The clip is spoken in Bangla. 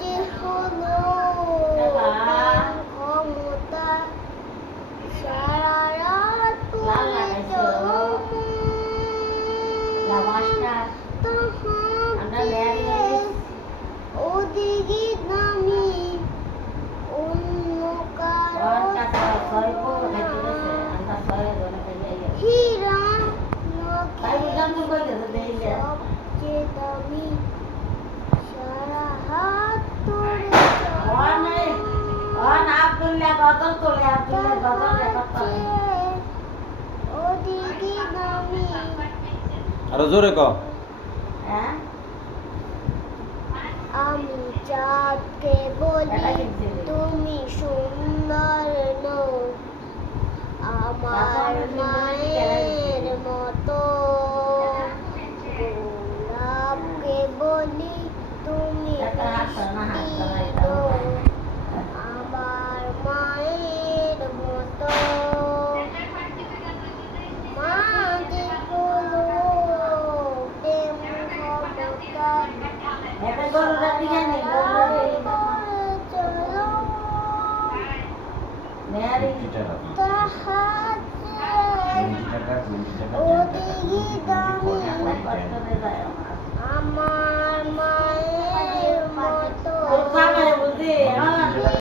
যে হলো ক্ষমতা সারা রাত ওদিকে নামি অন্য ওর কাছে গজল তোলে গজল রেকর্ড করে ওদিকে নামি। আরও জোরে ক হ্যাঁ? আমি চাঁদকে বলি তুমি সুন্দর নও। আমার মায়ের মতো। গোলাপকে বলি তুমি Mary.